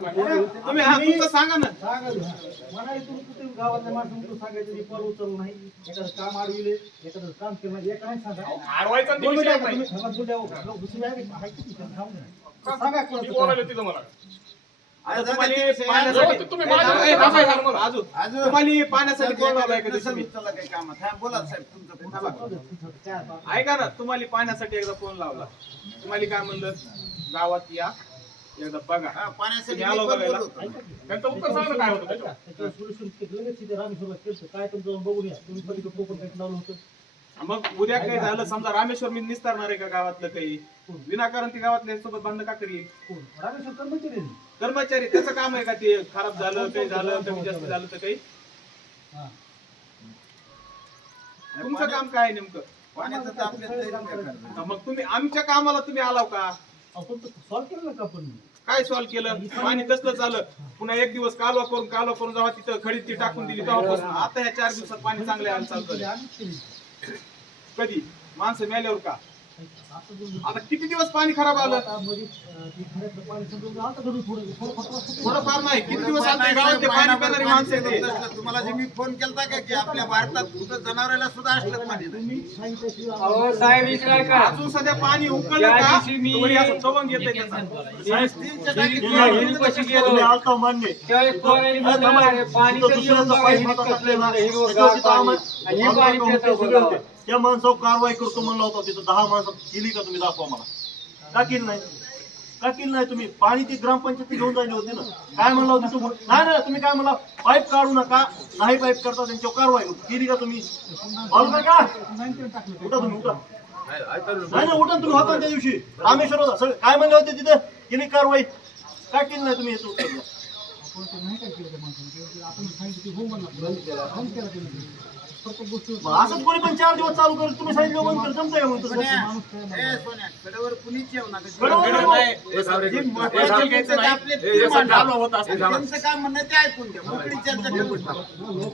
तुम्ही हा तुमचं सांगा ना. मला इथून कुठे गावातल्या माणसांना सांगायचं की कॉल उचललं नाही, एखादं काम अडविले, एखादं काम केलं नाही, एका नाही सांगा. अडवायचा दोन विषय मिनिटं नाही. तुम्ही थांबा, बोलल्या हो. लोक दुसरी आहे की आहे किती जण थांबून आहे. सांगा मी कोणाचं बोलायला काम. तिथं मला. आता आता तुम्हाला तुम्ही पाण्यासाठी तुम्ही माझ्या- माझ्या- थांबा, थांबा, थांबा. अजून- तुम्हाला पाण्यासाठी कोण लावलाय का तुम्ही? उचलला काही कामात हा बोला साहेब तुमचं फोन चालू. काय आता? ऐका ना, तुम्हाला पाण्यासाठी एकदा फोन लावला, तुम्हाला काय म्हणलं, गावात या एकदा बघा. हा, पाण्यासाठी तुम्ही आलो मी पण बघायला. बोलत होतो. ऐका की. त्यांचं उत्तर सांगा काय होतं ऐका, त्याच्यावर. त्याच्यावर सोल्युशन लगेच तिथे रामेश्वरला केलं. काय तुमचं जाऊन बघून या. तुम्ही पलीकडे कोकण काही लावलं होतं. मग उद्या काय झालं समजा रामेश्वर मी निस्तारणार आहे का गावातलं काही विनाकारण ती गावातल्या सोबत बंद का करी? कोण? रामेश्वर कर्मचारी आहे. कर्मचारी त्याचं काम आहे का ते खराब झालं काही झालं कमी जास्त झालं तर काही हा. तुमचं काम काय आहे नेमकं? पाण्याचं तर आपल्याला तरी काय करायचं? मग तुम्ही आमच्या कामाला तुम्ही आलाव का? आपण सॉल्व केलं ना का आपण? काय सॉल्व केलं? पाणी कसलं झालं? पुन्हा एक दिवस कालवा करून जेव्हा तिथं खडीत ती टाकून दिली तेव्हापासून आता ह्या 4 दिवसात पाणी चांगले आलं चालतं. आम्हीच केली. कधी माणसं मेल्यावर का? आता जो- आता किती दिवस पाणी खराब आलं? आता मध्ये, ते घरातलं पाणी समजून आता घडून थोडं थोडंफार नाही, किती दिवस आले गावात ते पाणी पिणारी माणसं आहेत ते. तुम्हाला जे मी फोन केलता का की आपल्या भारतात कुठं जनावराला सुद्धा असलं पाणी नाही. तुम्ही सांगितल्याशिवाय अहो साहेब इकडे का अजून सध्या पाणी उकळलं त्या का दिवशी मी- तुम्ही असं चवंग येतंय त्याचा. स्टीलच्या टाकीत हिरपशी गेलो त्यावेळेस पोरांनी म्हणलं, "अरे, पाणी तर येऊन बघा, हिरकं कसलं हिरवंगार पाणी." आणि हे पाणी पितं बघा. त्या माणसावर कारवाई करतो म्हणलं होतं तिथं 10 माणसं केली का तुम्ही दाखवा मला. का केली नाही? का केली नाही तुम्ही? पाणी ती ग्रामपंचायत घेऊन जायची होती ना. काय म्हणलं होतं तुम्ही? नाही नाही तुम्ही काय म्हणला पाईप काढू नका, नाही पाईप करता त्यांच्यावर कारवाई करू. केली का तुम्ही? बोलू का? उठा तुम्ही उठा. नाही नाही उठा तुम्ही होता त्या दिवशी रामेश्वर होता सगळं काय म्हणले होते तिथे केली कारवाई. काय केली नाही तुम्ही याचं उत्तर द्या. आपण ते नाही काय केलं त्या माणसाने. आपण सांगितलं की हो म्हणला बंद केला त्यांनी. प्रत्येक गोष्टी मग असंच कोणी पण 4 दिवस चालू करू तुम्ही सांगितलं बंद कर जमतंय म्हणतो. सोन्या, सोन्या, कडेवर कुणीच येऊ नका. कडेवर नाही. जे महत्त्वाचे मुद्दे आपले ते मांडा. त्यांचं काम म्हणणं ते ऐकून घ्या. मोकळी चर्चा करू.